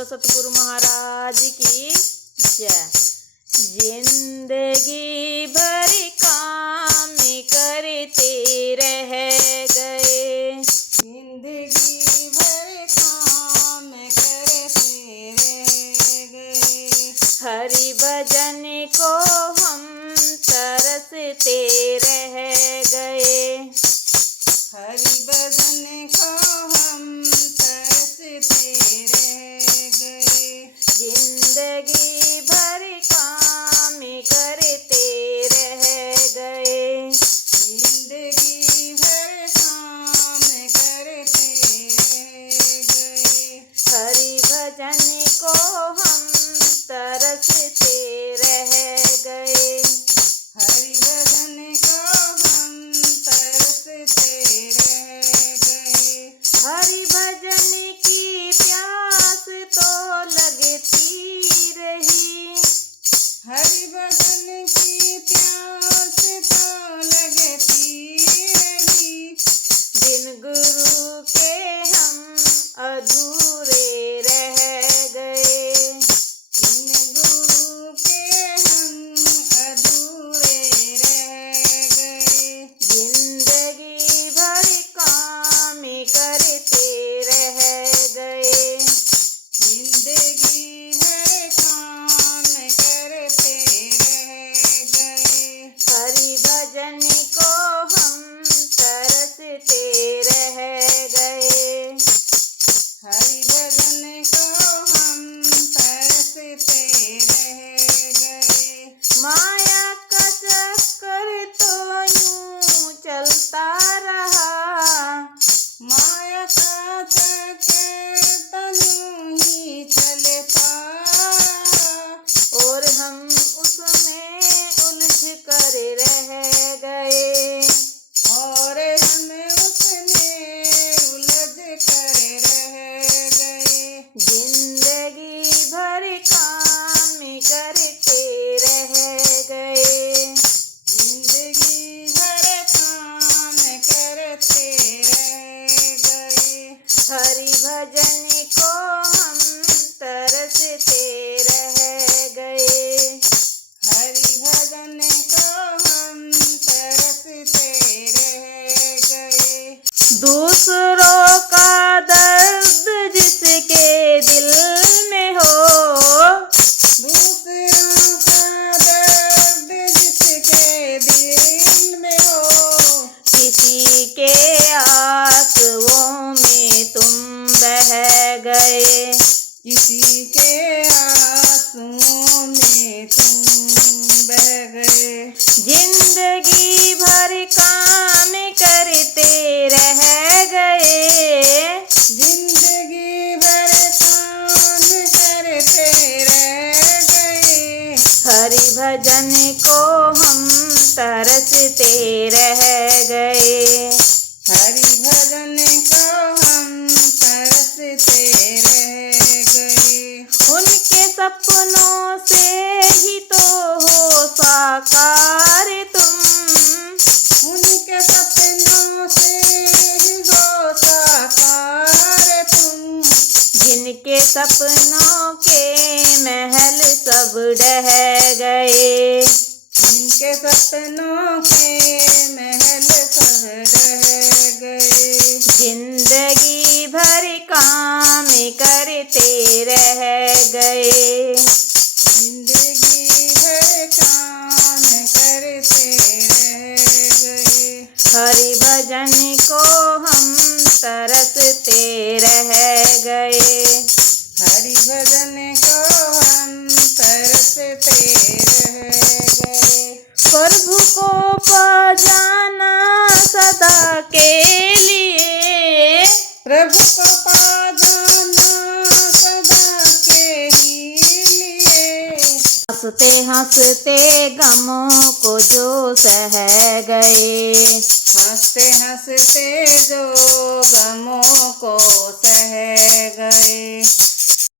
बोलो सतगुरु महाराज की जय। जिंदगी भर काम करते रह गए, जिंदगी भर काम करते रह गए। हरि भजन को हम तरसते रह गए, हरि भजन को हम तरसते रह गए। जिंदगी भर काम करते रह गए, जिंदगी भर काम करते रह गए। हरि भजन को हम तरसते रह गए, हरि भजन को हम तरसते रह गए। हरि भजन की प्यास तो लगती रही, हरि भजन की प्यास तो लगती रही। बिन गुरु के हम अधूरे रह गए, बिन गुरु के हम अधूरे रह गए। जिंदगी भर काम करते रह गए, जिंदगी भर काम करते रह गए। हरि भजन को हम तरसते रह गए, हरि भजन को हम तरसते रह गए। माया का चक्कर तो यूं चलता रहा, माया का चक्कर तनु ही चलता और हम उसमें उलझ कर रह गए, और हम उसमें उलझ कर रह गए। जिंदगी भर काम करते रह गए, जिंदगी भर काम करते रह गए। हरि भजन को हम तरसते रह गए, हरि भजन को हम तरसते रह गए। दूसरों का दर्द जिसके दिल में हो, दूसरों का दर्द जिसके दिल में हो, किसी के आंसुओं में तुम बह गए, किसी के आंसुओं में तुम बह गए। जिंदगी भर काम करते रह गए, जिंदगी भर काम करते रह गए। हरि भजन को हम तरसते रह गए, हरि भजन को हम तरसते रह गए। उनके सपनों से ही तो हो साकार तुम, उनके सपनों से ही हो साकार तुम, जिनके सपनों के महल सब ढह गए, जिनके सपनों के महल सब ढह गए। जिंदगी भर काम करते रह गए, जिंदगी भर काम करते रह गए। हरि भजन को हम तरसते रह गए, हरि भजन को हम तरसते रह गए। प्रभु को पा जाना सदा के लिए, प्रभु को पा जाना सदा के ही लिए। हंसते हंसते गमों को जो सह गए, हंसते हंसते जो गमों को सह गए।